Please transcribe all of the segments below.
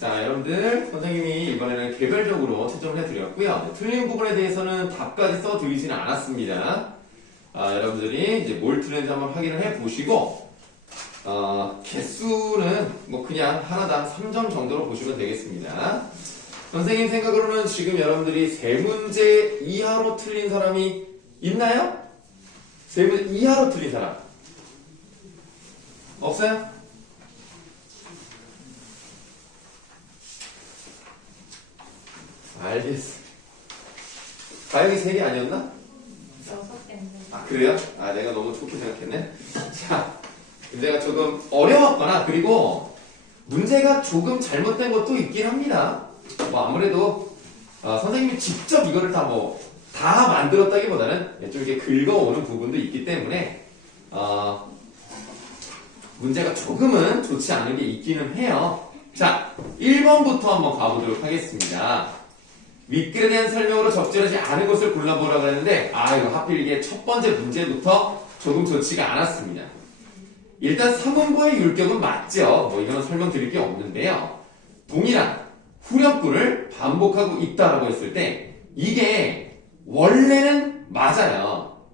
자, 여러분들 선생님이 이번에는 개별적으로 채점을 해드렸고요. 틀린 부분에 대해서는 답까지 써드리지는 않았습니다. 여러분들이 이제 뭘 틀렸는지 한번 확인을 해보시고 개수는 뭐 그냥 하나당 3점 정도로 보시면 되겠습니다. 선생님 생각으로는 지금 여러분들이 3문제 이하로 틀린 사람이 있나요? 3문제 이하로 틀린 사람 없어요? 알겠어. 가영이 3개 아니었나? 6개인데. 그래요? 내가 너무 좋게 생각했네. 자, 문제가 조금 어려웠거나 그리고 문제가 조금 잘못된 것도 있긴 합니다. 뭐 아무래도 선생님이 직접 이거를 다 만들었다기보다는 좀 이렇게 긁어오는 부분도 있기 때문에 문제가 조금은 좋지 않은 게 있기는 해요. 자, 1번부터 한번 가보도록 하겠습니다. 윗글에 대한 설명으로 적절하지 않은 것을 골라보라고 했는데 이거 하필 이게 첫 번째 문제부터 조금 좋지가 않았습니다. 일단 삼음보의 율격은 맞죠. 뭐 이거는 설명드릴 게 없는데요. 동일한 후렴구를 반복하고 있다라고 했을 때 이게 원래는 맞아요.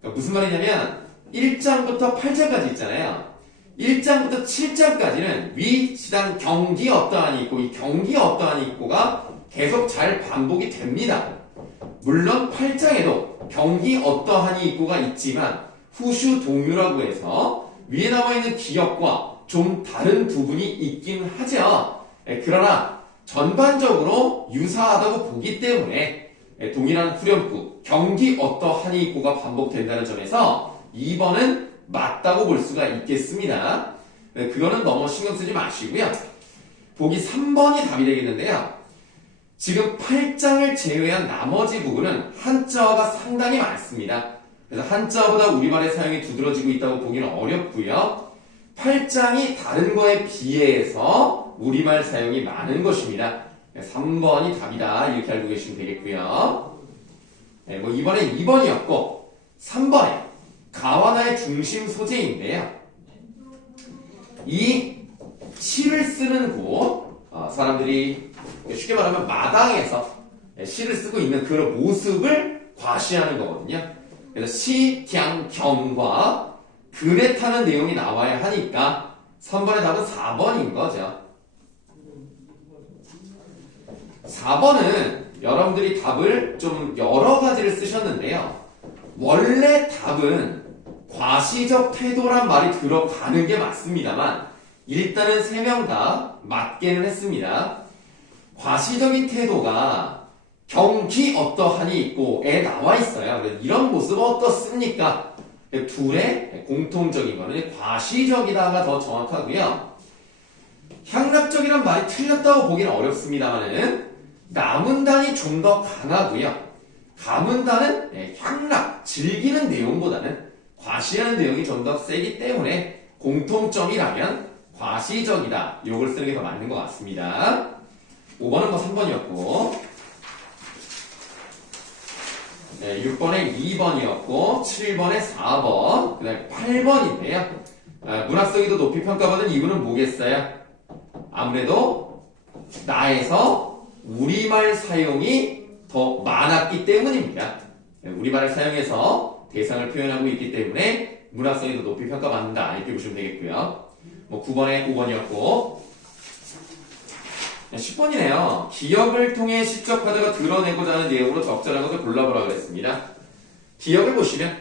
그러니까 무슨 말이냐면 1장부터 8장까지 있잖아요. 1장부터 7장까지는 위, 시당, 경기 어떠하니 있고 이 경기 어떠하니 있고가 계속 잘 반복이 됩니다. 물론 8장에도 경기 어떠하니 있고가 있지만 후슈 동유라고 해서 위에 나와있는 기역과 좀 다른 부분이 있긴 하죠. 그러나 전반적으로 유사하다고 보기 때문에 동일한 후렴구 경기 어떠하니 있고가 반복된다는 점에서 2번은 맞다고 볼 수가 있겠습니다. 그거는 너무 신경 쓰지 마시고요. 보기 3번이 답이 되겠는데요. 지금 8장을 제외한 나머지 부분은 한자어가 상당히 많습니다. 그래서 한자어보다 우리말의 사용이 두드러지고 있다고 보기는 어렵고요. 8장이 다른 거에 비해서 우리말 사용이 많은 것입니다. 3번이 답이다 이렇게 알고 계시면 되겠고요. 뭐 이번에 2번이었고 3번에 가와나의 중심 소재인데요. 이 시를 쓰는 곳 사람들이 쉽게 말하면 마당에서 시를 쓰고 있는 그런 모습을 과시하는 거거든요. 그래서 시, 향, 경과 글에 타는 내용이 나와야 하니까 3번의 답은 4번인 거죠. 4번은 여러분들이 답을 좀 여러 가지를 쓰셨는데요. 원래 답은 과시적 태도란 말이 들어가는 게 맞습니다만 일단은 3명 다 맞게는 했습니다. 과시적인 태도가 경기 어떠하니 있고에 나와 있어요. 이런 모습 어떻습니까? 둘의 공통적인 거는 과시적이다가 더 정확하고요. 향락적이란 말이 틀렸다고 보기는 어렵습니다만은 남은단이 좀 더 강하고요. 감은단은 향락, 즐기는 내용보다는 과시하는 내용이 좀 더 세기 때문에 공통점이라면 과시적이다. 이걸 쓰는 게 더 맞는 것 같습니다. 5번은 뭐 3번이었고 6번에 2번이었고 7번에 4번 그 다음에 8번인데요. 문학성이 더 높이 평가받은 이유는 뭐겠어요? 아무래도 나에서 우리말 사용이 더 많았기 때문입니다. 우리말을 사용해서 대상을 표현하고 있기 때문에 문학성이 더 높이 평가받는다 이렇게 보시면 되겠고요. 뭐 9번에 5번이었고 10번이네요. 기억을 통해 시적 화자가 드러내고자 하는 내용으로 적절한 것을 골라보라고 했습니다. 기억을 보시면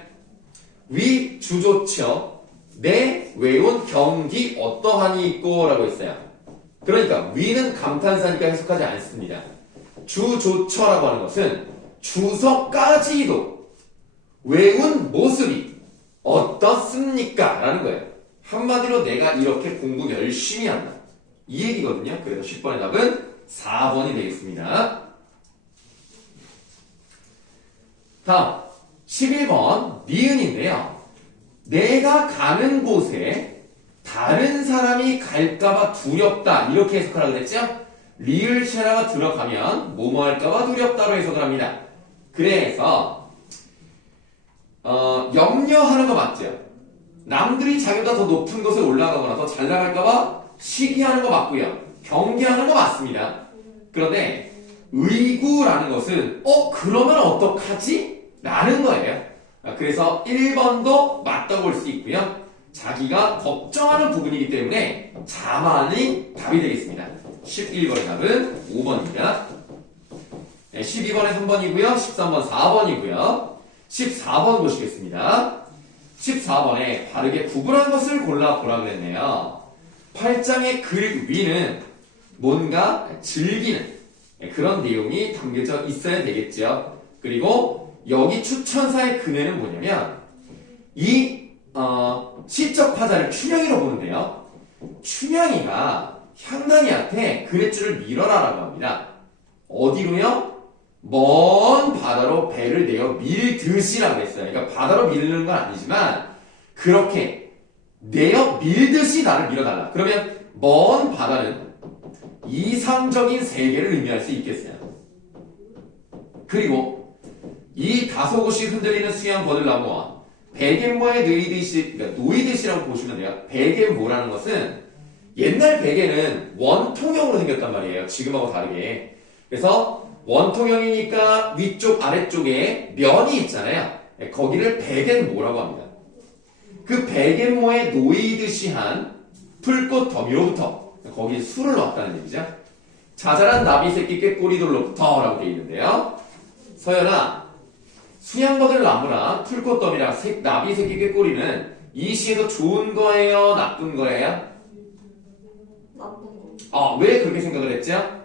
위 주조처 내 외운 경기 어떠하니 있고 라고 했어요. 그러니까 위는 감탄사니까 해석하지 않습니다. 주조처라고 하는 것은 주서까지도 외운 모습이 어떻습니까? 라는 거예요. 한마디로 내가 이렇게 공부 열심히 한다. 이 얘기거든요. 그래서 10번의 답은 4번이 되겠습니다. 다음 11번 니은인데요. 내가 가는 곳에 다른 사람이 갈까봐 두렵다 이렇게 해석하라고 그랬죠? 리을체라가 들어가면 뭐뭐 할까봐 두렵다로 해석을 합니다. 그래서 염려하는 거 맞죠? 남들이 자기보다 더 높은 곳에 올라가거나 더 잘 나갈까봐 시기하는 거 맞고요. 경계하는 거 맞습니다. 그런데 의구라는 것은 그러면 어떡하지? 라는 거예요. 그래서 1번도 맞다고 볼 수 있고요. 자기가 걱정하는 부분이기 때문에 자만이 답이 되겠습니다. 11번의 답은 5번입니다. 12번에 3번이고요. 13번 4번이고요. 14번 보시겠습니다. 14번에 바르게 구분한 것을 골라보라 그랬네요. 8장의 글 위는 뭔가 즐기는 그런 내용이 담겨져 있어야 되겠죠. 그리고 여기 추천사의 근해는 뭐냐면 이 시적 화자를 춘향이로 보는데요. 춘향이가 향단이한테 그랫줄을 밀어라라고 합니다. 어디로요? 먼 바다로 배를 내어 밀듯이라고 했어요. 그러니까 바다로 밀는 건 아니지만 그렇게 내어 밀듯이 나를 밀어달라. 그러면 먼 바다는 이상적인 세계를 의미할 수 있겠어요. 그리고 이 다소 곳이 흔들리는 수양 버들나무와 베갯모에 놓이듯이라고 보시면 돼요. 베갯모라는 것은 옛날 베개는 원통형으로 생겼단 말이에요. 지금하고 다르게. 그래서 원통형이니까 위쪽 아래쪽에 면이 있잖아요. 거기를 베갯모라고 합니다. 그 베갯모에 놓이듯이 한 풀꽃 더미로부터 거기 술을 놨다는 얘기죠. 자잘한 나비 새끼 꾀꼬리들로부터 라고 되어 있는데요. 서연아, 수양버들 나무랑 풀꽃 더미랑 나비 새끼 꾀꼬리는 이 시에서 좋은 거예요? 나쁜 거예요? 나쁜 거. 왜 그렇게 생각을 했죠?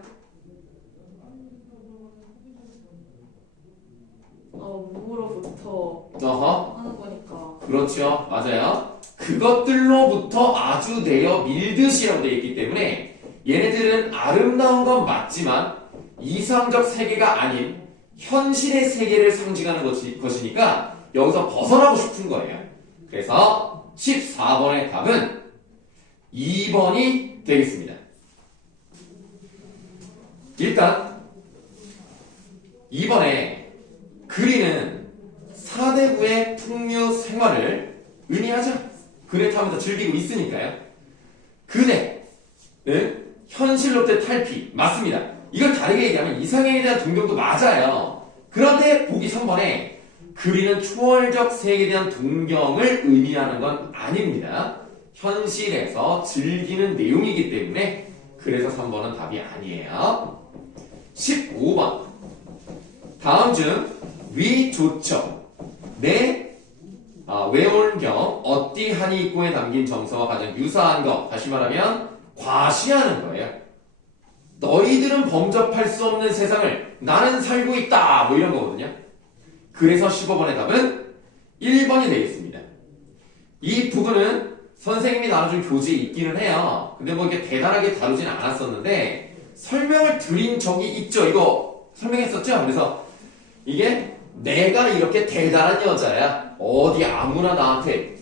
무로부터 어허. 하는 거니까. 그렇죠. 맞아요. 그것들로부터 아주 내어 밀듯이라고 되어 있기 때문에 얘네들은 아름다운 건 맞지만 이상적 세계가 아닌 현실의 세계를 상징하는 것이니까 여기서 벗어나고 싶은 거예요. 그래서 14번의 답은 2번이 되겠습니다. 일단 2번에 그리는 사대부의 풍류 생활을 의미하죠. 그네 타면서 즐기고 있으니까요. 그네는 현실로부터 탈피 맞습니다. 이걸 다르게 얘기하면 이상형에 대한 동경도 맞아요. 그런데 보기 3번에 그리는 초월적 세계에 대한 동경을 의미하는 건 아닙니다. 현실에서 즐기는 내용이기 때문에 그래서 3번은 답이 아니에요. 15번 다음 중 위조처 내 외월경 어띠하니 있고에 담긴 정서와 가장 유사한 것 다시 말하면 과시하는 거예요. 너희들은 범접할 수 없는 세상을 나는 살고 있다 뭐 이런 거거든요. 그래서 15번의 답은 1번이 되겠습니다. 이 부분은 선생님이 나눠준 교재에 있기는 해요. 근데 뭐 이렇게 대단하게 다루진 않았었는데 설명을 드린 적이 있죠. 이거 설명했었죠. 그래서 이게 내가 이렇게 대단한 여자야. 어디 아무나 나한테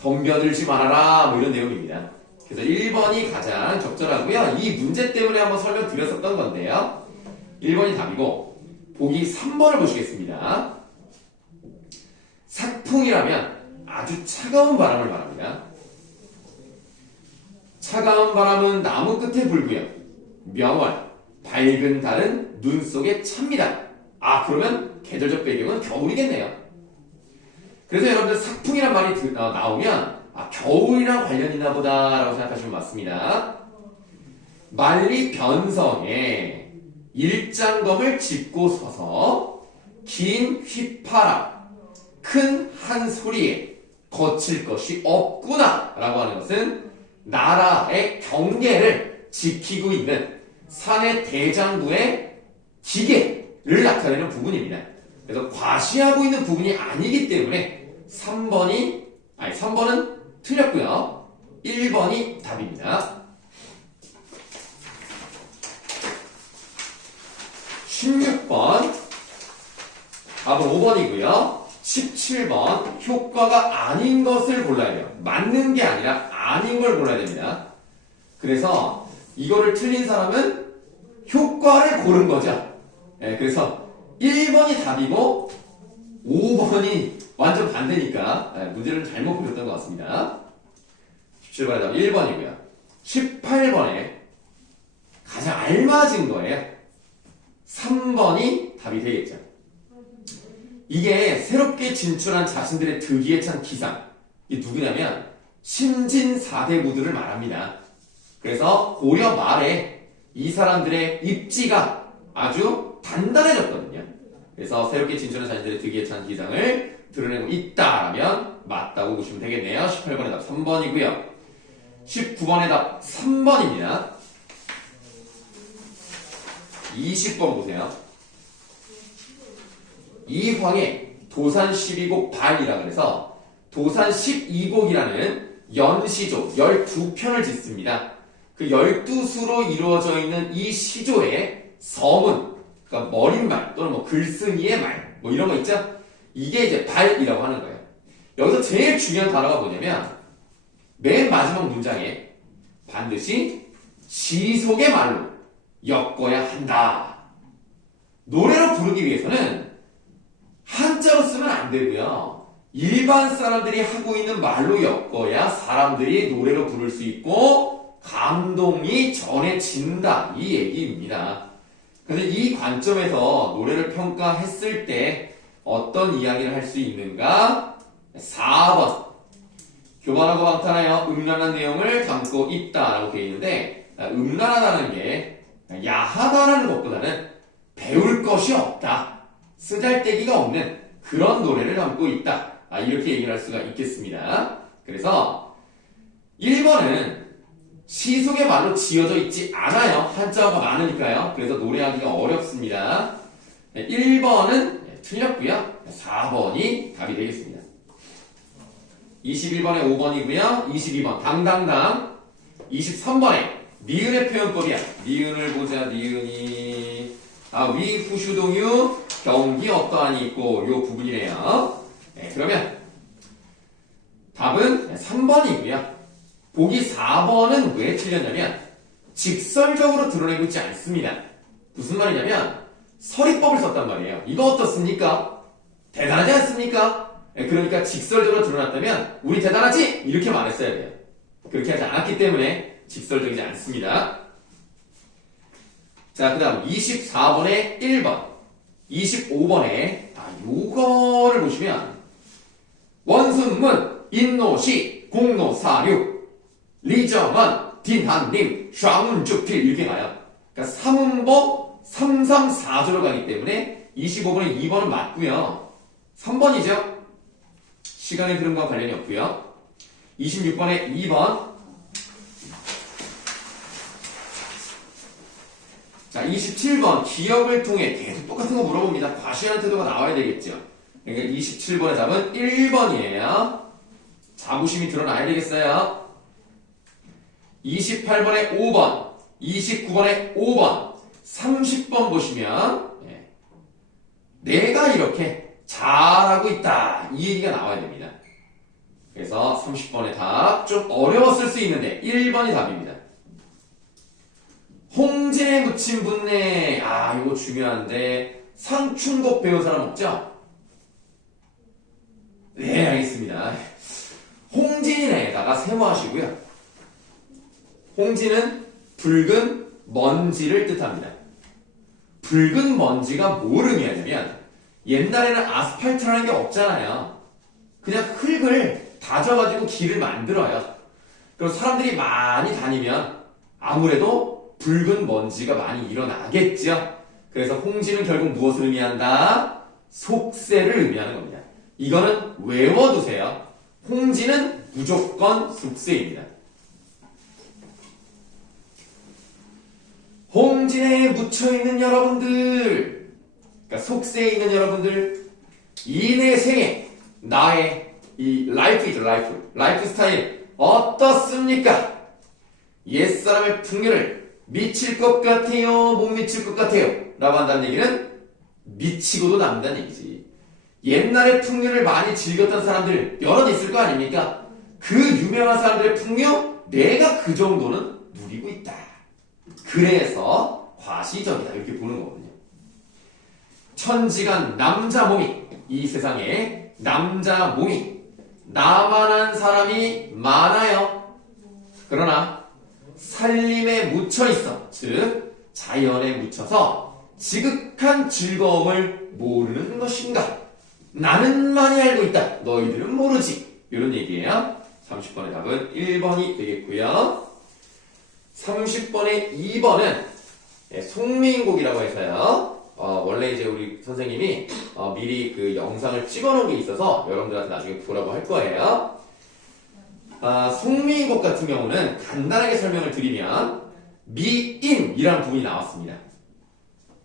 덤벼들지 말아라. 뭐 이런 내용입니다. 그래서 1번이 가장 적절하고요. 이 문제 때문에 한번 설명드렸었던 건데요. 1번이 답이고 보기 3번을 보시겠습니다. 삭풍이라면 아주 차가운 바람을 말합니다. 차가운 바람은 나무 끝에 불고요. 명월, 밝은 달은 눈 속에 찹니다. 그러면 계절적 배경은 겨울이겠네요. 그래서 여러분들 삭풍이란 말이 나오면 겨울이랑 관련이 있나 보다라고 생각하시면 맞습니다. 만리 변성에 일장검을 짚고 서서 긴 휘파람, 큰 한 소리에 거칠 것이 없구나 라고 하는 것은 나라의 경계를 지키고 있는 산의 대장부의 기계를 나타내는 부분입니다. 그래서 과시하고 있는 부분이 아니기 때문에 3번은 틀렸고요. 1번이 답입니다. 16번 답은 5번이고요. 17번 효과가 아닌 것을 골라야 돼요. 맞는 게 아니라 아닌 걸 골라야 됩니다. 그래서 이거를 틀린 사람은 효과를 고른 거죠. 그래서 1번이 답이고 5번이 완전 반대니까 문제를 잘못 풀었던 것 같습니다. 17번의 답 1번이고요. 18번에 가장 알맞은 거예요. 3번이 답이 되겠죠. 이게 새롭게 진출한 자신들의 득위에 찬 기상. 이게 누구냐면 신진사대부들을 말합니다. 그래서 고려 말에 이 사람들의 입지가 아주 단단해졌거든요. 그래서 새롭게 진출한 자신들의 득위에 찬 기상을 드러내고 있다라면 맞다고 보시면 되겠네요. 18번의 답 3번이고요. 19번의 답 3번입니다. 20번 보세요. 이황의 도산 12곡 발이라 그래서 도산 12곡이라는 연시조 12편을 짓습니다. 그 12수로 이루어져 있는 이 시조의 서문, 그러니까 머릿말 또는 뭐 글쓴이의 말, 뭐 이런 거 있죠? 이게 이제 발이라고 하는 거예요. 여기서 제일 중요한 단어가 뭐냐면 맨 마지막 문장에 반드시 시속의 말로 엮어야 한다. 노래로 부르기 위해서는 한자로 쓰면 안 되고요. 일반 사람들이 하고 있는 말로 엮어야 사람들이 노래로 부를 수 있고 감동이 전해진다. 이 얘기입니다. 그런데 이 관점에서 노래를 평가했을 때 어떤 이야기를 할 수 있는가? 4번. 교만하고 방탄하여 음란한 내용을 담고 있다라고 되어 있는데 음란하다는 게 야하다라는 것보다는 배울 것이 없다. 쓰잘데기가 없는 그런 노래를 담고 있다. 이렇게 얘기를 할 수가 있겠습니다. 그래서 1번은 시속의 말로 지어져 있지 않아요. 한자어가 많으니까요. 그래서 노래하기가 어렵습니다. 1번은 틀렸고요. 4번이 답이 되겠습니다. 21번에 5번이고요. 22번 당당당. 23번에 니은의 표현법이야. 니은을 보자. 니은이 위, 후슈, 동유, 경기 어떠하니 있고 요 부분이네요. 네, 그러면 답은 3번이고요. 보기 4번은 왜 틀렸냐면 직설적으로 드러내고 있지 않습니다. 무슨 말이냐면 서리법을 썼단 말이에요. 이거 어떻습니까? 대단하지 않습니까? 네, 그러니까 직설적으로 드러났다면 우리 대단하지? 이렇게 말했어야 돼요. 그렇게 하지 않았기 때문에 직설적이지 않습니다. 자, 그 다음 24번에 1번 25번에 요거를 보시면 원순문, 인노시, 공노사류, 리정원, 딘한님, 샤문죽필 이렇게 가요. 그러니까 3음보 3, 3, 4조로 가기 때문에 25번에 2번은 맞고요. 3번이죠. 시간의 흐름과 관련이 없고요. 26번에 2번. 자, 27번 기억을 통해 계속 똑같은 거 물어봅니다. 과시하는 태도가 나와야 되겠죠. 그러니까 27번의 답은 1번이에요. 자부심이 드러나야 되겠어요. 28번에 5번, 29번에 5번, 30번 보시면 내가 이렇게 잘하고 있다. 이 얘기가 나와야 됩니다. 그래서 30번의 답 좀 어려웠을 수 있는데 1번이 답입니다. 홍진에 묻힌 분내. 이거 중요한데 상춘곡 배운 사람 없죠? 네, 알겠습니다. 홍진에다가 세모하시고요. 홍진은 붉은 먼지를 뜻합니다. 붉은 먼지가 뭘 의미하냐면 옛날에는 아스팔트라는 게 없잖아요. 그냥 흙을 다져가지고 길을 만들어요. 그럼 사람들이 많이 다니면 아무래도 붉은 먼지가 많이 일어나겠죠. 그래서 홍진은 결국 무엇을 의미한다? 속세를 의미하는 겁니다. 이거는 외워두세요. 홍진은 무조건 속세입니다. 홍진에 묻혀있는 여러분들, 그러니까 속세에 있는 여러분들, 이 내 생에 나의 이 라이프이죠. 라이프 스타일 어떻습니까? 옛사람의 풍요를 미칠 것 같아요? 못 미칠 것 같아요? 라고 한다는 얘기는 미치고도 남다는 얘기지. 옛날에 풍류를 많이 즐겼던 사람들 여럿 있을 거 아닙니까? 그 유명한 사람들의 풍류 내가 그 정도는 누리고 있다. 그래서 과시적이다 이렇게 보는 거거든요. 천지간 남자 몸이 이 세상에 남자 몸이 나만한 사람이 많아요. 그러나 살림에 묻혀있어. 즉 자연에 묻혀서 지극한 즐거움을 모르는 것인가? 나는 많이 알고 있다. 너희들은 모르지. 이런 얘기예요. 30번의 답은 1번이 되겠고요. 30번의 2번은 송민곡이라고 해서요. 원래 이제 우리 선생님이 미리 그 영상을 찍어 놓은 게 있어서 여러분들한테 나중에 보라고 할 거예요. 송민곡 같은 경우는 간단하게 설명을 드리면 미인이라는 부분이 나왔습니다.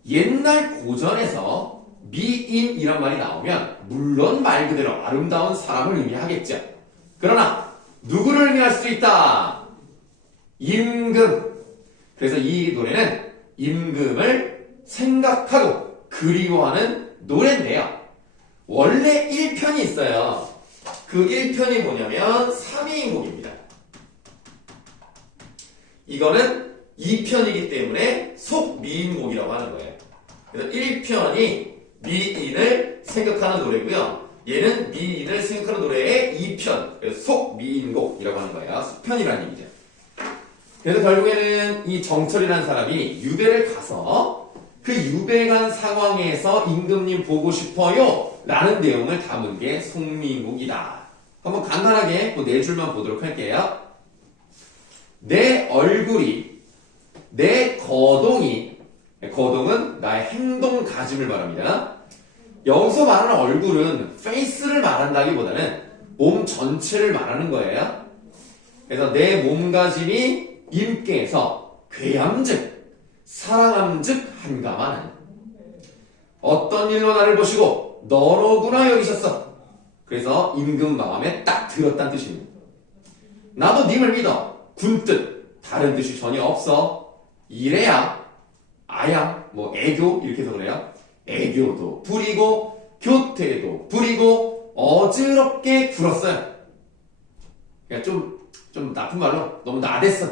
옛날 고전에서 미인이란 말이 나오면 물론 말 그대로 아름다운 사람을 의미하겠죠. 그러나 누구를 의미할 수 있다? 임금. 그래서 이 노래는 임금을 생각하고 그리워하는 노래인데요. 원래 1편이 있어요. 그 1편이 뭐냐면 3위인곡입니다. 이거는 2편이기 때문에 속미인곡이라고 하는 거예요. 그래서 1편이 미인을 생각하는 노래고요. 얘는 미인을 생각하는 노래의 2편, 그래서 속미인곡이라고 하는 거예요. 속편이라는 얘기죠. 그래서 결국에는 이 정철이라는 사람이 유배를 가서 그 유배 간 상황에서 임금님 보고 싶어요 라는 내용을 담은 게 속미인곡이다. 한번 간단하게 그 4줄만 보도록 할게요. 내 얼굴이 내 거동이, 거동은 나의 행동 가짐을 말합니다. 여기서 말하는 얼굴은 페이스를 말한다기보다는 몸 전체를 말하는 거예요. 그래서 내 몸가짐이 임께서 괴함즉 사랑함즉 한가마는 어떤 일로 나를 보시고 너로구나 여기셨어. 그래서 임금 마음에 딱 들었다는 뜻입니다. 나도 님을 믿어. 군뜻 다른 뜻이 전혀 없어. 이래야 아양 뭐 애교 이렇게 해서 그래요. 애교도 부리고 교태도 부리고 어지럽게 굴었어요. 그러니까 좀 나쁜 말로 너무 나댔어.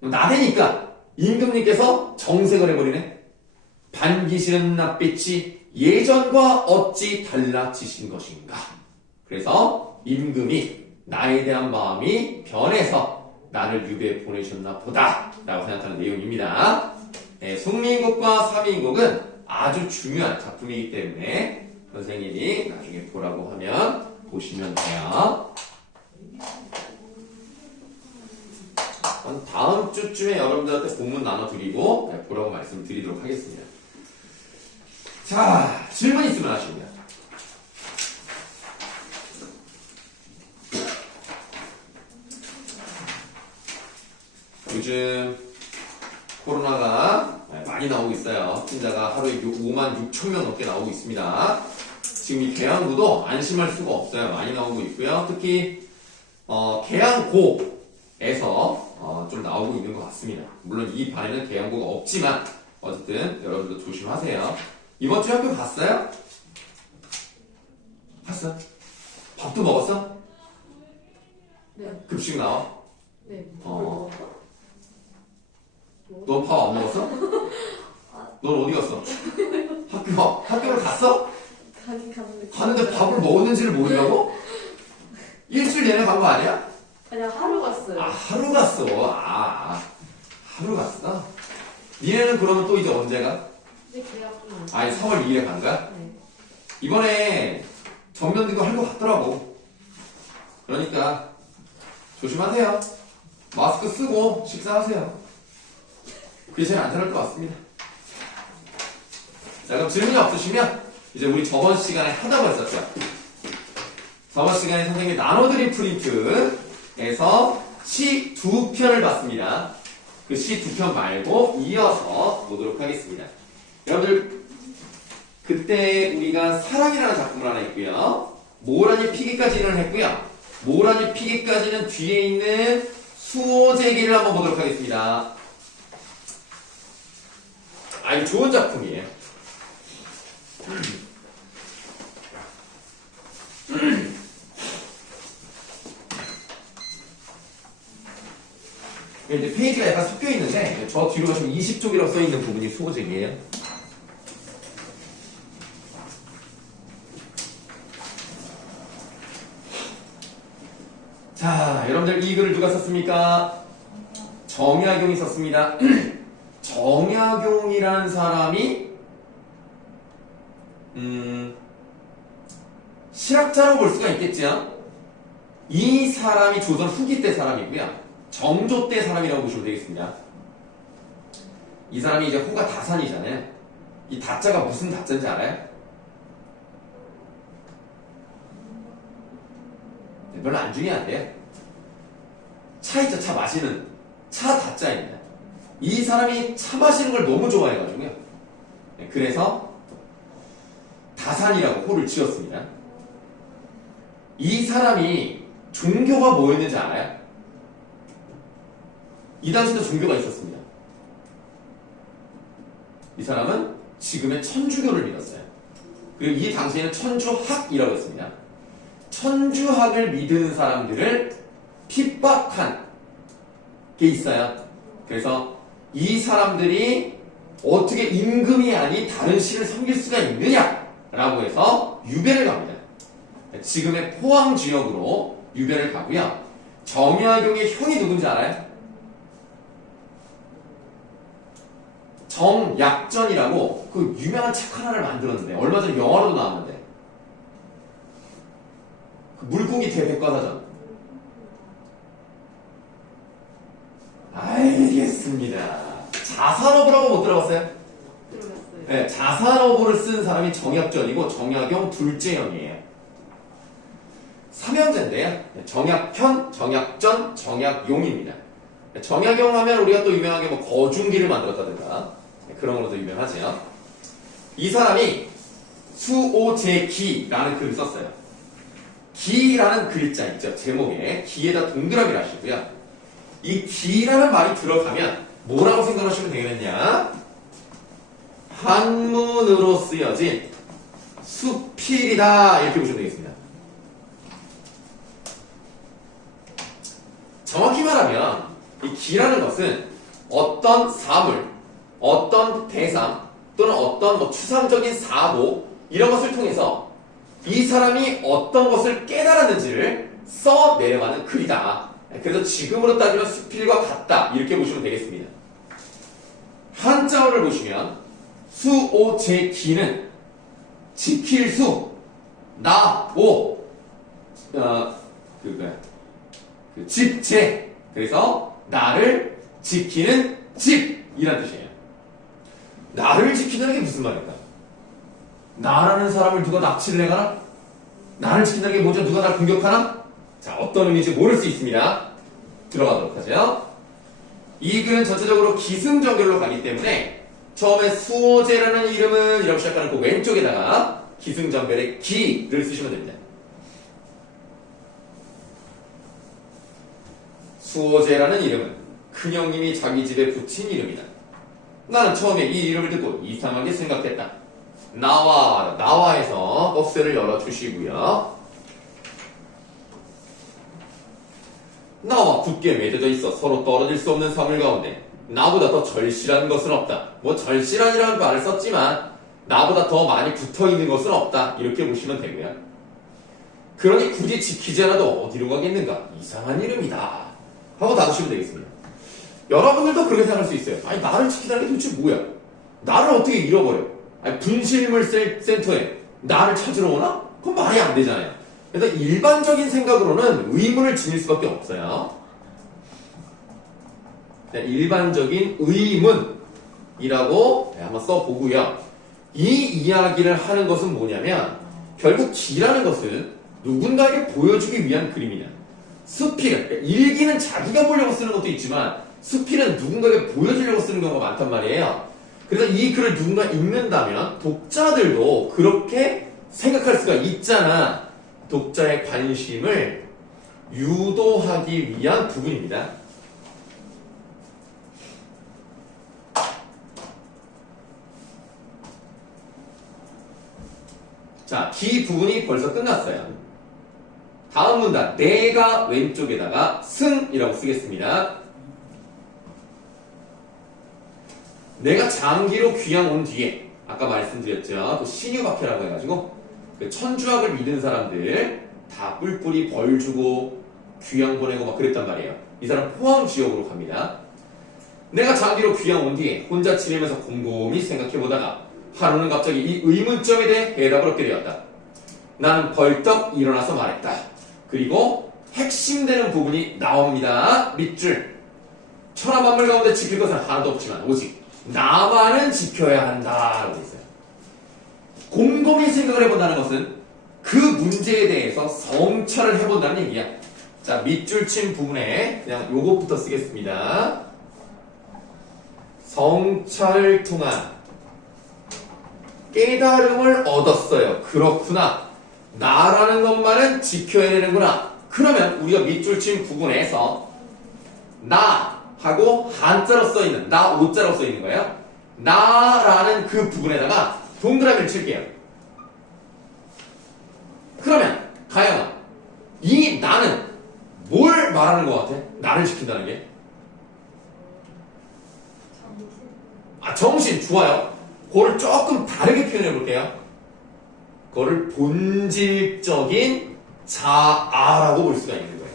나대니까 임금님께서 정색을 해버리네. 반기시는 낯빛이 예전과 어찌 달라지신 것인가. 그래서 임금이 나에 대한 마음이 변해서 나를 유배에 보내셨나 보다 라고 생각하는 내용입니다. 네, 송민곡과 삼인곡은 아주 중요한 작품이기 때문에 선생님이 나중에 보라고 하면 보시면 돼요. 다음 주쯤에 여러분들한테 본문 나눠드리고 보라고 말씀드리도록 하겠습니다. 자, 질문 있으면 하십니다. 요즘 코로나가 많이 나오고 있어요. 확진자가 하루에 5만 6천 명 넘게 나오고 있습니다. 지금 이 계양구도 안심할 수가 없어요. 많이 나오고 있고요. 특히 계양고에서 좀 나오고 있는 것 같습니다. 물론 이 반에는 계양고가 없지만 어쨌든 여러분들 조심하세요. 이번 주 학교 갔어요? 갔어? 밥도 먹었어? 네. 급식 나와? 네. 넌 밥 안 먹었어? 넌 어디 갔어? 학교를 갔어? 갔는데 밥을 먹었는지를 모르냐고? 일주일 내내 간 거 아니야? 그냥 하루 갔어요. 하루 갔어. 하루 갔어? 니네는 그러면 또 이제 언제 가? 이제 계약금. 3월 2일에 간 거야? 네. 이번에 전면등교 할 것 같더라고. 그러니까 조심하세요. 마스크 쓰고 식사하세요. 그게 제일 안전할 것 같습니다. 자, 그럼 질문이 없으시면 이제 우리 저번 시간에 하다고 했었죠. 저번 시간에 선생님이 나눠드린 프린트에서 시 2편을 봤습니다. 그 시 2편 말고 이어서 보도록 하겠습니다. 여러분들 그때 우리가 사랑이라는 작품을 하나 했고요. 모란이 피기까지는 했고요. 모란이 피기까지는 뒤에 있는 수호제기를 한번 보도록 하겠습니다. 아주 좋은 작품이에요. 이제 페이지가 약간 섞여 있는데 저 뒤로 가시면 20쪽이라고 써 있는 부분이 수호제기예요. 자, 여러분들 이 글을 누가 썼습니까? 정약용이 썼습니다. 정약용이라는 사람이 실학자로 볼 수가 있겠지요. 이 사람이 조선 후기 때 사람이고요. 정조 때 사람이라고 보시면 되겠습니다. 이 사람이 이제 호가 다산이잖아요. 이 다자가 무슨 다자인지 알아요? 별로 안 중요한데요. 차 있죠, 차 마시는 차 다자입니다. 이 사람이 차 마시는 걸 너무 좋아해가지고요. 그래서 다산이라고 호를 지었습니다. 이 사람이 종교가 뭐였는지 알아요? 이 당시도 종교가 있었습니다. 이 사람은 지금의 천주교를 믿었어요. 그리고 이 당시에는 천주학이라고 했습니다. 천주학을 믿은 사람들을 핍박한 게 있어요. 그래서 이 사람들이 어떻게 임금이 아닌 다른 신을 섬길 수가 있느냐라고 해서 유배를 갑니다. 지금의 포항 지역으로 유배를 가고요. 정약용의 형이 누군지 알아요? 정약전이라고 그 유명한 책 하나를 만들었는데 얼마 전에 영화로도 나왔는데 그 물고기 대백과사전. 알겠습니다. 자산어부라고 못 들어봤어요? 들어갔어요. 네, 자산어부를 쓴 사람이 정약전이고 정약용 둘째 형이에요. 삼형제인데요. 정약현, 정약전, 정약용입니다. 정약용 하면 우리가 또 유명하게 뭐 거중기를 만들었다든가 그런 걸로도 유명하죠. 이 사람이 수오제기라는 글을 썼어요. 기라는 글자 있죠. 제목에 기에다 동그라미를 하시고요. 이 기라는 말이 들어가면 뭐라고 생각하시면 되겠냐? 한문으로 쓰여진 수필이다 이렇게 보시면 되겠습니다. 정확히 말하면 이 기라는 것은 어떤 사물, 어떤 대상 또는 어떤 뭐 추상적인 사고 이런 것을 통해서 이 사람이 어떤 것을 깨달았는지를 써 내려가는 글이다. 그래서 지금으로 따지면 수필과 같다 이렇게 보시면 되겠습니다. 한자어를 보시면 수오제기는 지킬 수, 나오, 집제. 그래서 나를 지키는 집이란 뜻이에요. 나를 지킨다는 게 무슨 말일까? 나라는 사람을 누가 납치를 해가나? 나를 지킨다는 게 뭐죠? 누가 나를 공격하나? 자, 어떤 의미인지 모를 수 있습니다. 들어가도록 하죠. 이 글은 전체적으로 기승전결로 가기 때문에 처음에 수호제라는 이름은 이라고 시작하는 그 왼쪽에다가 기승전결의 기를 쓰시면 됩니다. 수호제라는 이름은 큰형님이 자기 집에 붙인 이름이다. 나는 처음에 이 이름을 듣고 이상하게 생각했다. 나와에서 박스를 열어주시고요. 나와 굳게 맺어져 있어 서로 떨어질 수 없는 사물 가운데 나보다 더 절실한 것은 없다. 뭐 절실한이라는 말을 썼지만 나보다 더 많이 붙어있는 것은 없다. 이렇게 보시면 되고요. 그러니 굳이 지키지 않아도 어디로 가겠는가? 이상한 이름이다. 하고 닫으시면 되겠습니다. 여러분들도 그렇게 생각할 수 있어요. 아니 나를 지키다는 게 도대체 뭐야? 나를 어떻게 잃어버려? 아니 분실물 센터에 나를 찾으러 오나? 그건 말이 안 되잖아요. 그래서 일반적인 생각으로는 의문을 지닐 수밖에 없어요. 일반적인 의문이라고 한번 써보고요. 이 이야기를 하는 것은 뭐냐면 결국 기라는 것은 누군가에게 보여주기 위한 글입니다. 수필은, 그러니까 일기는 자기가 보려고 쓰는 것도 있지만 수필은 누군가에게 보여주려고 쓰는 경우가 많단 말이에요. 그래서 이 글을 누군가 읽는다면 독자들도 그렇게 생각할 수가 있잖아. 독자의 관심을 유도하기 위한 부분입니다. 자, 기 부분이 벌써 끝났어요. 다음 문단, 내가 왼쪽에다가 승이라고 쓰겠습니다. 내가 장기로 귀양 온 뒤에 아까 말씀드렸죠. 그 신유박해라고 해가지고 그 천주학을 믿은 사람들 다 뿔뿔이 벌 주고 귀양 보내고 막 그랬단 말이에요. 이 사람 포항 지역으로 갑니다. 내가 장기로 귀양 온 뒤에 혼자 지내면서 곰곰이 생각해보다가 하루는 갑자기 이 의문점에 대해 대답을 얻게 되었다. 나는 벌떡 일어나서 말했다. 그리고 핵심되는 부분이 나옵니다. 밑줄. 천하만물 가운데 지킬 것은 하나도 없지만 오직 나만은 지켜야 한다라고 있어요. 곰곰이 생각을 해본다는 것은 그 문제에 대해서 성찰을 해본다는 얘기야. 자, 밑줄 친 부분에 그냥 요것부터 쓰겠습니다. 성찰을 통한 깨달음을 얻었어요. 그렇구나. 나라는 것만은 지켜야 되는구나. 그러면 우리가 밑줄 친 부분에서 나 하고 한자로 써있는 나 오자로 써있는 거예요. 나라는 그 부분에다가 동그라미를 칠게요. 그러면 가영아, 이 나는 뭘 말하는 것 같아? 나를 지킨다는 게? 정신 좋아요. 그거를 조금 다르게 표현해 볼게요. 그거를 본질적인 자아라고 볼 수가 있는 거예요.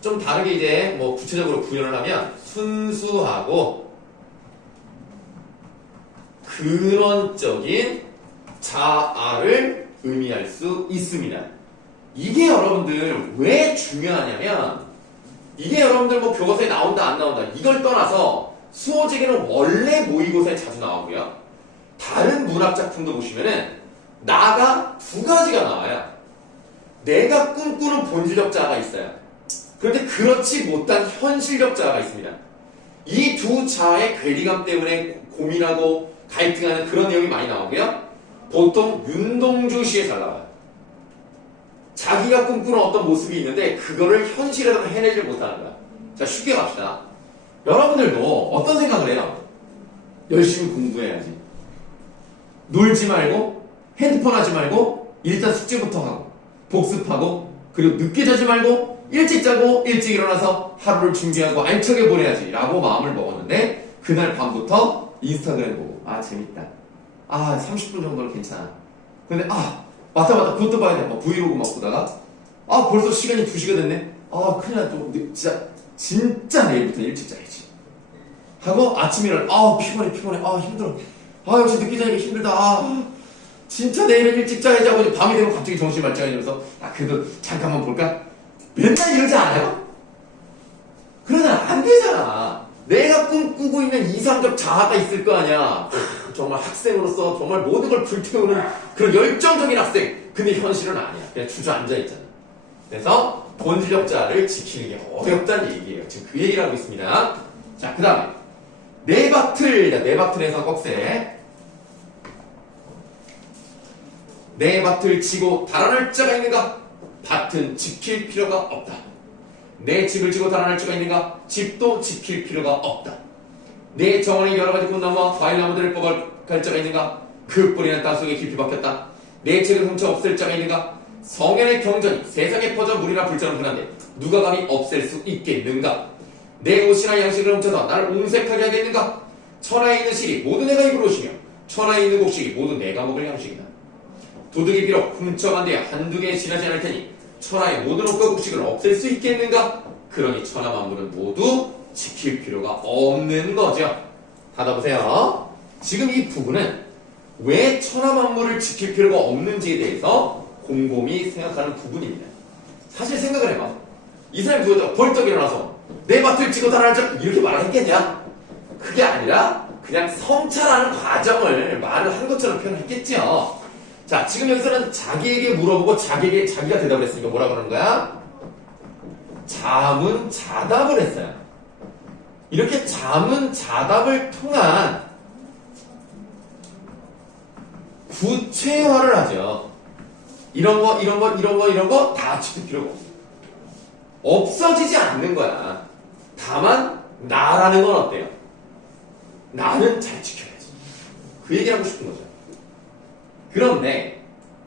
좀 다르게 이제 뭐 구체적으로 구현을 하면 순수하고 근원적인 자아를 의미할 수 있습니다. 이게 여러분들 왜 중요하냐면 이게 여러분들 뭐 교과서에 나온다 안 나온다 이걸 떠나서 수어제기는 원래 모의고사에 자주 나오고요. 다른 문학 작품도 보시면은 나가 두 가지가 나와요. 내가 꿈꾸는 본질적 자아가 있어요. 그런데 그렇지 못한 현실적 자아가 있습니다. 이 두 자아의 괴리감 때문에 고민하고 갈등하는 그런 내용이 많이 나오고요. 보통 윤동주 시에 잘 나와요. 자기가 꿈꾸는 어떤 모습이 있는데 그거를 현실에서 해내질 못하는 거야. 자, 쉽게 갑시다. 여러분들도 어떤 생각을 해요? 열심히 공부해야지. 놀지 말고 핸드폰 하지 말고 일단 숙제부터 하고 복습하고 그리고 늦게 자지 말고 일찍 자고 일찍 일어나서 하루를 준비하고 알차게 보내야지 라고 마음을 먹었는데 그날 밤부터 인스타그램 보고 재밌다. 30분 정도는 괜찮아. 근데 맞다 그것도 봐야 돼. 브이로그 막 보다가 벌써 시간이 2시가 됐네. 큰일 났다. 진짜 내일부터 일찍 자야지 하고 아침에 일어나 피곤해 힘들어 역시 늦게 자기가 힘들다 진짜 내일은 일찍 자야지 하고 이제 밤이 되면 갑자기 정신이 말짱해지면서 그래도 잠깐만 볼까? 맨날 이러지 않아요? 그러면 안 되잖아. 내가 꿈꾸고 있는 이상적 자아가 있을 거 아니야. 정말 학생으로서 정말 모든 걸 불태우는 그런 열정적인 학생. 근데 현실은 아니야. 그냥 주저앉아 있잖아. 그래서 본질적 자아를 지키는 게 어렵다는 얘기예요. 지금 그 얘기를 하고 있습니다. 자, 그 다음에 네 바틀에서 꺽쇠. 네 밭을 치고 달아날 자가 있는가? 밭은 지킬 필요가 없다. 내 집을 지고 달아날 자가 있는가? 집도 지킬 필요가 없다. 내 정원에 여러 가지 꽃나무와 과일나무들을 뽑아갈 자가 있는가? 그 뿌리는 땅속에 깊이 박혔다. 내 책을 훔쳐 없앨 자가 있는가? 성현의 경전이 세상에 퍼져 물이나 불처럼 흔한데 누가 감히 없앨 수 있겠는가? 내 옷이나 양식을 훔쳐서 나를 옹색하게 하겠는가? 천하에 있는 실이 모두 내가 입을 옷이며 천하에 있는 곡식이 모두 내가 먹을 양식이다. 도둑이 비록 훔쳐간 데에 한두 개 지나지 않을 테니 천하의 모든 옷과 곡식을 없앨 수 있겠는가? 그러니 천하 만물은 모두 지킬 필요가 없는 거죠. 받아보세요. 지금 이 부분은 왜 천하 만물을 지킬 필요가 없는지에 대해서 곰곰이 생각하는 부분입니다. 사실 생각을 해봐. 이 사람이 누구죠? 벌떡 일어나서 내 밭을 치고 달아날 자 이렇게 말했겠냐? 그게 아니라 그냥 성찰하는 과정을 말을 한 것처럼 표현했겠죠. 자, 지금 여기서는 자기에게 물어보고 자기가 대답을 했으니까 뭐라 그러는 거야? 자문자답을 했어요. 이렇게 자문자답을 통한 구체화를 하죠. 이런 거 다 지킬 필요가 없어. 없어지지 않는 거야. 다만 나라는 건 어때요? 나는 잘 지켜야지. 그 얘기를 하고 싶은 거죠. 그런데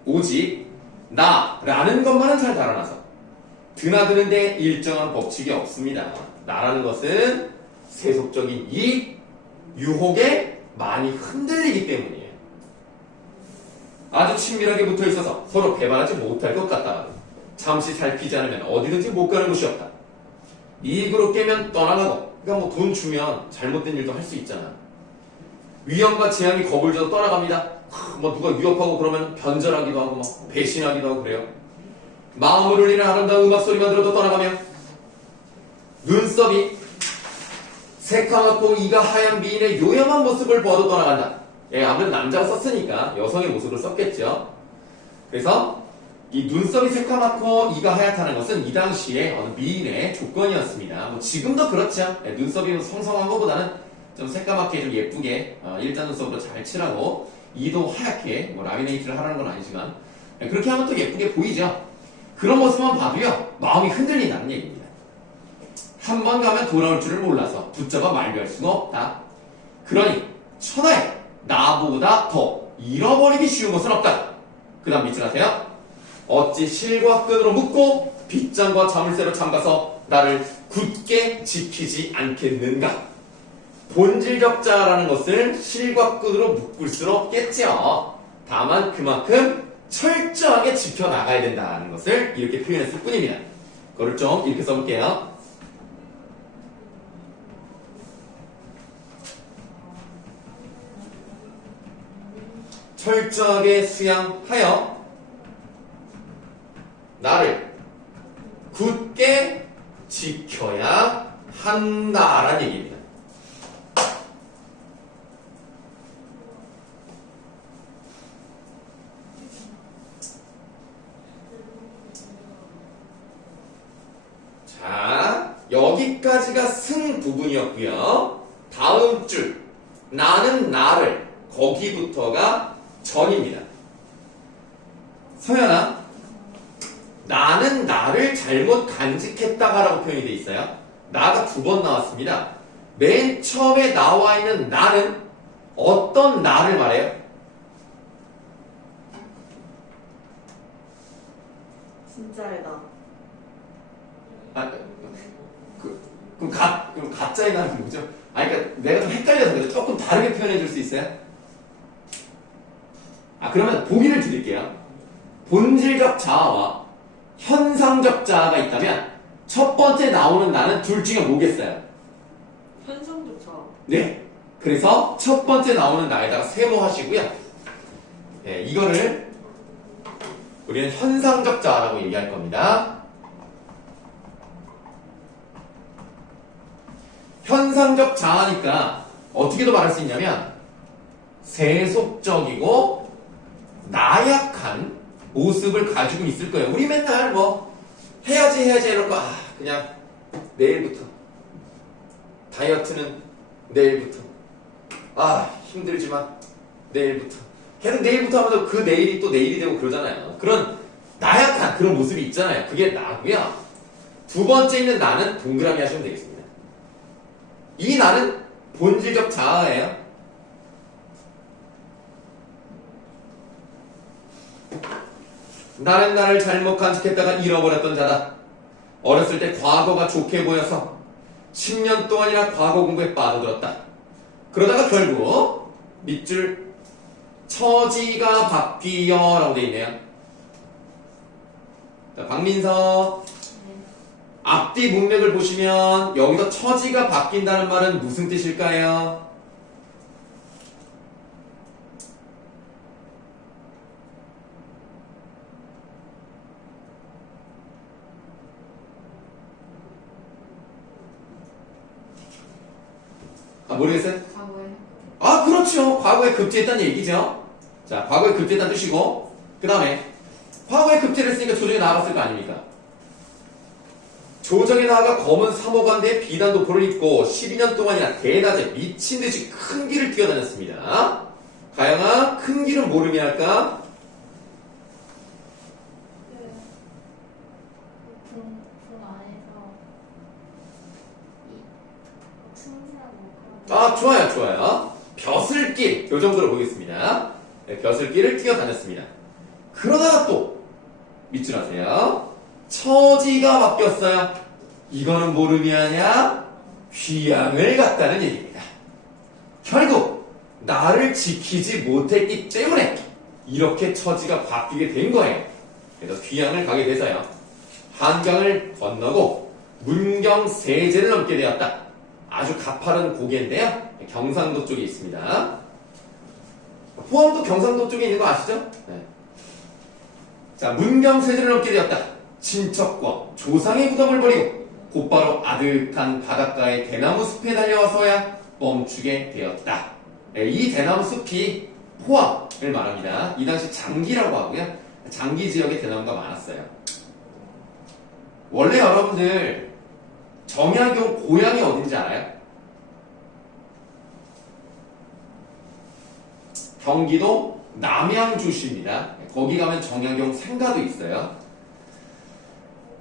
오직 나라는 것만은 잘 달아나서 드나드는데 일정한 법칙이 없습니다. 나라는 것은 세속적인 이익, 유혹에 많이 흔들리기 때문이에요. 아주 친밀하게 붙어있어서 서로 배반하지 못할 것 같다. 잠시 살피지 않으면 어디든지 못 가는 곳이 없다. 이익으로 깨면 떠나가고 그러니까 뭐 돈 주면 잘못된 일도 할 수 있잖아. 위험과 재앙이 겁을 줘도 떠나갑니다. 뭐 누가 위협하고 그러면 변절하기도 하고 막 배신하기도 하고 그래요. 마음을 울리는 아름다운 음악 소리만 들어도 떠나가며 눈썹이 새카맣고 이가 하얀 미인의 요염한 모습을 보아도 떠나간다. 예, 아무래도 남자가 썼으니까 여성의 모습을 썼겠죠. 그래서 이 눈썹이 새카맣고 이가 하얗다는 것은 이 당시에 어느 미인의 조건이었습니다. 뭐 지금도 그렇죠. 예, 눈썹이 성성한 것보다는 좀 새까맣게 좀 예쁘게 일자 눈썹으로 잘 칠하고 이도 하얗게 뭐 라미네이트를 하라는 건 아니지만 예, 그렇게 하면 또 예쁘게 보이죠. 그런 모습만 봐도요 마음이 흔들린다는 얘기입니다. 한 번 가면 돌아올 줄을 몰라서 붙잡아 말려할 수가 없다. 그러니 천하에 나보다 더 잃어버리기 쉬운 것은 없다. 그 다음 밑줄 하세요. 어찌 실과 끈으로 묶고 빗장과 자물쇠로 잠가서 나를 굳게 지키지 않겠는가. 본질적 자라는 것을 실과 끈으로 묶을 수는 없겠죠. 다만 그만큼 철저하게 지켜나가야 된다는 것을 이렇게 표현했을 뿐입니다. 그거를 좀 이렇게 써볼게요. 철저하게 수양하여 나를 굳게 지켜야 한다라는 얘기입니다. 자, 여기까지가 승 부분이었고요. 다음 줄 나는 나를 거기부터가 전입니다. 서연아, 나는 나를 잘못 간직했다라고 표현이 되어 있어요. 나가 두 번 나왔습니다. 맨 처음에 나와 있는 나는 어떤 나를 말해요? 진짜의 나. 그럼 가짜의 나는 뭐죠? 그러니까 내가 좀 헷갈려서 그래서 조금 다르게 표현해 줄 수 있어요? 그러면 보기를 드릴게요. 본질적 자아와 현상적 자아가 있다면 첫 번째 나오는 나는 둘 중에 뭐겠어요? 현상적 자. 네. 그래서 첫 번째 나오는 나에다가 세모하시고요. 네, 이거를 우리는 현상적 자아라고 얘기할 겁니다. 현상적 자아니까 어떻게도 말할 수 있냐면 세속적이고 나약한 모습을 가지고 있을 거예요. 우리 맨날 뭐 해야지 이러고 그냥 내일부터 다이어트는 내일부터 힘들지만 내일부터 계속 내일부터 하면서 그 내일이 또 내일이 되고 그러잖아요. 그런 나약한 그런 모습이 있잖아요. 그게 나고요. 두 번째 있는 나는 동그라미 하시면 되겠습니다. 이 나는 본질적 자아예요. 나는 나를 잘못 간직했다가 잃어버렸던 자다. 어렸을 때 과거가 좋게 보여서 10년 동안이나 과거 공부에 빠져들었다. 그러다가 결국 밑줄 처지가 바뀌어 라고 되어 있네요. 자, 박민서 앞뒤 문맥을 보시면 여기서 처지가 바뀐다는 말은 무슨 뜻일까요? 모르겠어요? 과거에. 그렇죠. 과거에 급제했다는 얘기죠. 자, 과거에 급제했다는 뜻이고, 그 다음에 과거에 급제를 했으니까 조정에 나아갔을 거 아닙니까? 조정에 나아가 검은 사모관대에 비단 도포를 입고 12년 동안이나 대낮에 미친듯이 큰 길을 뛰어다녔습니다. 가영아, 큰 길은 뭘 의미할까? 분 안에서 좋아요. 벼슬길, 요 정도로 보겠습니다. 네, 벼슬길을 뛰어다녔습니다. 그러다가 또 밑줄 하세요. 처지가 바뀌었어요. 이거는 뭘 의미하냐? 귀향을 갔다는 얘기입니다. 결국 나를 지키지 못했기 때문에 이렇게 처지가 바뀌게 된 거예요. 그래서 귀향을 가게 돼서요. 한강을 건너고 문경 세제를 넘게 되었다. 아주 가파른 고개인데요. 경상도 쪽에 있습니다. 포항도 경상도 쪽에 있는 거 아시죠? 네. 자, 문경세제를 넘게 되었다. 친척과 조상의 부담을 버리고 곧바로 아득한 바닷가의 대나무 숲에 달려와서야 멈추게 되었다. 네, 이 대나무 숲이 포항을 말합니다. 이 당시 장기라고 하고요. 장기 지역에 대나무가 많았어요. 원래 여러분들 정약용 고향이 어딘지 알아요? 경기도 남양주시입니다. 거기 가면 정약용 생가도 있어요.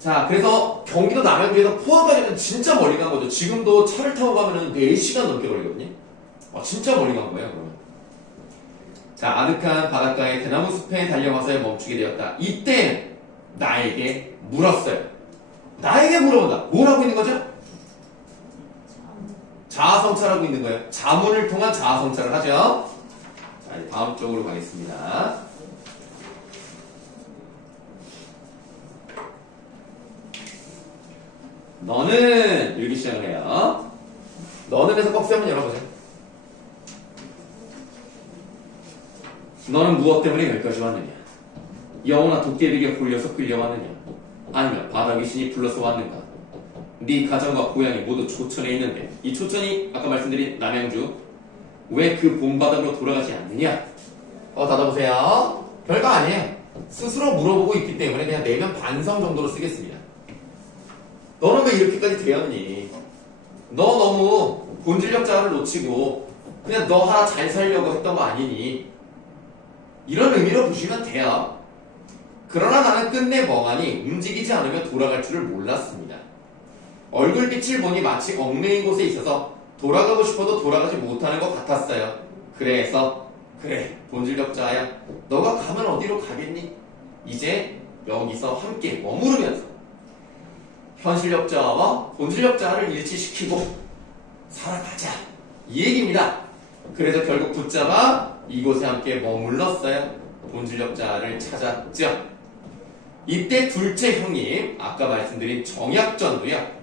자, 그래서 경기도 남양주에서 포항까지는 진짜 멀리 간 거죠. 지금도 차를 타고 가면 4시간 넘게 걸리거든요. 진짜 멀리 간 거예요, 그러면. 자, 아득한 바닷가의 대나무 숲에 달려와서 멈추게 되었다. 이때 나에게 물었어요. 나에게 물어본다. 뭘 하고 있는 거죠? 자아성찰하고 있는 거예요. 자문을 통한 자아성찰을 하죠. 자, 이제 다음 쪽으로 가겠습니다. 너는 이렇게 시작을 해요. 너는 해서 꺽쇠 한번 열어보세요. 너는 무엇 때문에 여기까지 왔느냐? 영혼아 도깨비에게 홀려서 끌려왔느냐? 아니면 바다 귀신이 불러서 왔는가? 네 가정과 고향이 모두 초천에 있는데 이 초천이 아까 말씀드린 남양주 왜 그 본바닥으로 돌아가지 않느냐? 닫아보세요. 별거 아니에요. 스스로 물어보고 있기 때문에 그냥 내면 반성 정도로 쓰겠습니다. 너는 왜 이렇게까지 되었니? 너 너무 본질적 자아를 놓치고 그냥 너 하나 잘 살려고 했던 거 아니니? 이런 의미로 보시면 돼요. 그러나 나는 끝내 멍하니 움직이지 않으면 돌아갈 줄을 몰랐습니다. 얼굴빛을 보니 마치 얽매인 곳에 있어서 돌아가고 싶어도 돌아가지 못하는 것 같았어요. 그래서 그래 본질적 자아야 너가 가면 어디로 가겠니? 이제 여기서 함께 머무르면서 현실적 자아와 본질적 자아를 일치시키고 살아가자 이 얘기입니다. 그래서 결국 붙잡아 이곳에 함께 머물렀어요. 본질적 자아를 찾았죠. 이때 둘째 형님 아까 말씀드린 정약전도요.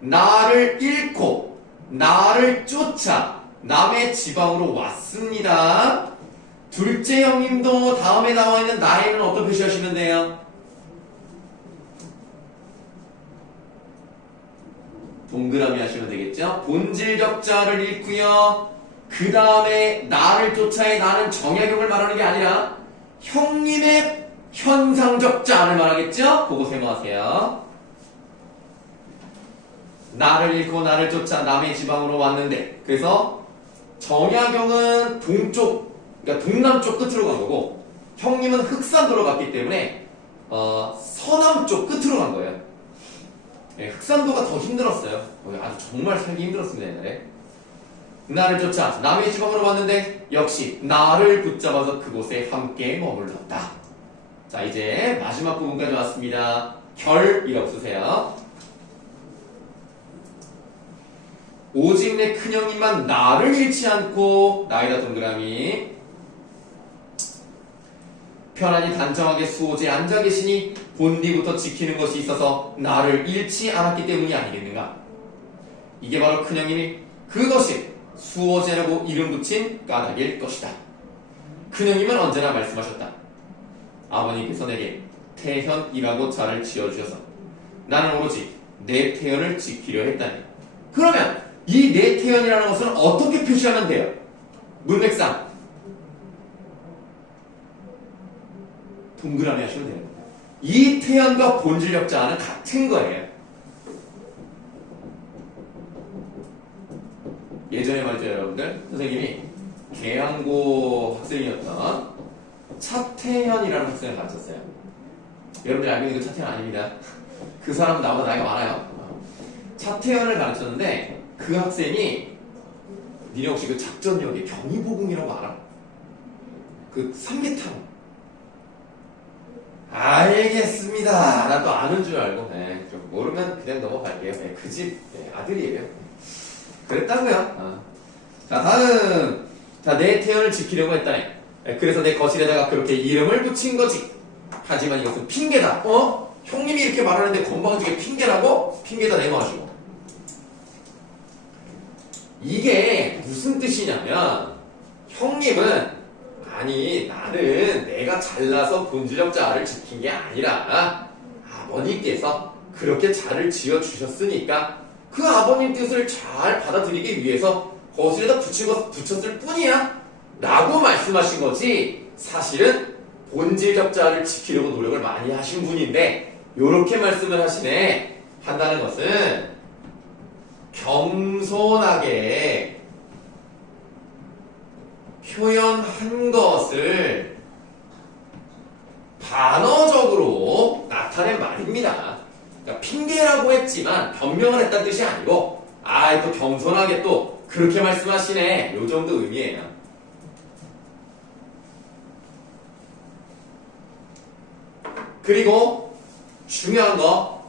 나를 잃고 나를 쫓아 남의 지방으로 왔습니다. 둘째 형님도 다음에 나와 있는 나에는 어떤 표시하시면 돼요? 동그라미 하시면 되겠죠? 본질적 자아를 잃고요. 그 다음에 나를 쫓아의 나는 정약용을 말하는 게 아니라 형님의 현상적 자아를 말하겠죠? 그거 세모하세요. 나를 잃고 나를 쫓아 남의 지방으로 왔는데 그래서 정약용은 동쪽 그러니까 동남쪽 끝으로 간 거고 형님은 흑산도로 갔기 때문에 서남쪽 끝으로 간 거예요. 네, 흑산도가 더 힘들었어요. 아주 정말 살기 힘들었습니다. 옛날에 나를 쫓아 남의 지방으로 왔는데 역시 나를 붙잡아서 그곳에 함께 머물렀다. 자, 이제 마지막 부분까지 왔습니다. 결이라고 쓰세요. 오직 내 큰형님만 나를 잃지 않고 나이다 동그라미 편안히 단정하게 수호지에 앉아 계시니 본디부터 지키는 것이 있어서 나를 잃지 않았기 때문이 아니겠는가. 이게 바로 큰형님이 그것이 수호제라고 이름 붙인 까닭일 것이다. 큰형님은 언제나 말씀하셨다. 아버님께서 내게 태현이라고 자를 지어주셔서 나는 오로지 내 태현을 지키려 했다니. 그러면 이 내 태현이라는 것은 어떻게 표시하면 돼요? 문맥상 동그라미 하시면 되는 겁니다. 이 태현과 본질적 자아는 같은 거예요. 예전에 말이죠 여러분들 선생님이 계양고 학생이었던 차태현이라는 학생을 가르쳤어요. 여러분들 알고 있는 그 차태현 아닙니다. 그 사람은 나보다 나이가 많아요. 차태현을 가르쳤는데 그 학생이 니네 혹시 그 작전력에 경의보궁이라고 알아? 그 삼계탕. 알겠습니다. 나 또 아는 줄 알고 좀 모르면 그냥 넘어갈게요. 그 집 아들이에요. 그랬다고요. 자, 다음. 자, 내 태연을 지키려고 했다네. 그래서 내 거실에다가 그렇게 이름을 붙인 거지. 하지만 이것은 핑계다. 형님이 이렇게 말하는데 건방지게 핑계라고? 핑계다 내마시고. 이게 무슨 뜻이냐면 형님은 아니 나는 내가 잘나서 본질적 자아를 지킨 게 아니라 아버님께서 그렇게 자를 지어주셨으니까 그 아버님 뜻을 잘 받아들이기 위해서 거실에다 붙였을 뿐이야 라고 말씀하신 거지 사실은 본질적 자아를 지키려고 노력을 많이 하신 분인데 요렇게 말씀을 하시네. 한다는 것은 겸손하게 표현한 것을 반어적으로 나타낸 말입니다. 그러니까 핑계라고 했지만 변명을 했다는 뜻이 아니고 또 겸손하게 또 그렇게 말씀하시네. 요 정도 의미예요. 그리고 중요한 거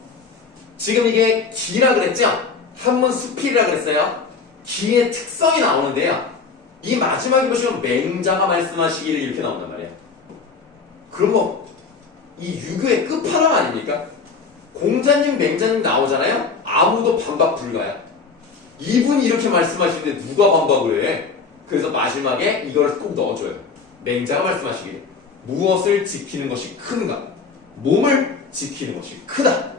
지금 이게 기라 그랬죠? 한문 수필이라 그랬어요. 기의 특성이 나오는데요. 이 마지막에 보시면 맹자가 말씀하시기를 이렇게 나온단 말이에요. 그럼 뭐 이 유교의 끝판왕 아닙니까? 공자님, 맹자님 나오잖아요? 아무도 반박 불가야. 이분이 이렇게 말씀하시는데 누가 반박을 해? 그래서 마지막에 이걸 꼭 넣어줘요. 맹자가 말씀하시기를 무엇을 지키는 것이 큰가? 몸을 지키는 것이 크다.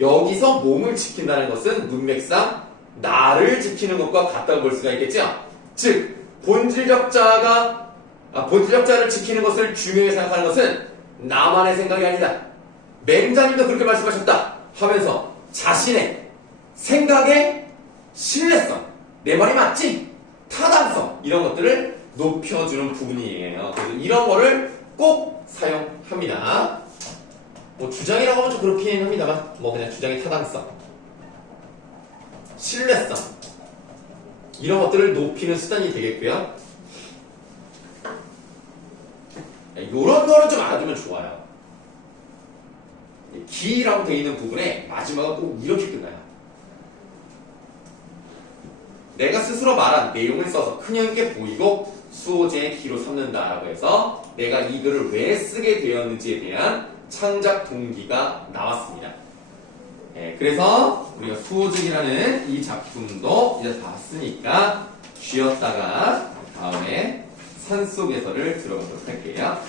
여기서 몸을 지킨다는 것은 문맥상 나를 지키는 것과 같다고 볼 수가 있겠죠? 즉 본질적 자아를 지키는 것을 중요히 생각하는 것은 나만의 생각이 아니다. 맹자님도 그렇게 말씀하셨다 하면서 자신의 생각의 신뢰성, 내 말이 맞지? 타당성 이런 것들을 높여주는 부분이에요. 그래서 이런 거를 꼭 사용합니다. 뭐 주장이라고 하면 좀 그렇긴 합니다만 뭐 그냥 주장의 타당성, 신뢰성 이런 것들을 높이는 수단이 되겠고요. 이런 거를 좀 알아두면 좋아요. 기라고 되어 있는 부분에 마지막은 꼭 이렇게 끝나요. 내가 스스로 말한 내용을 써서 큰형에게 보이고 수호제의 기로 삼는다라고 해서 내가 이 글을 왜 쓰게 되었는지에 대한 창작 동기가 나왔습니다. 그래서 우리가 수호증이라는 이 작품도 이제 다 봤으니까 쉬었다가 다음에 산속에서를 들어보도록 할게요.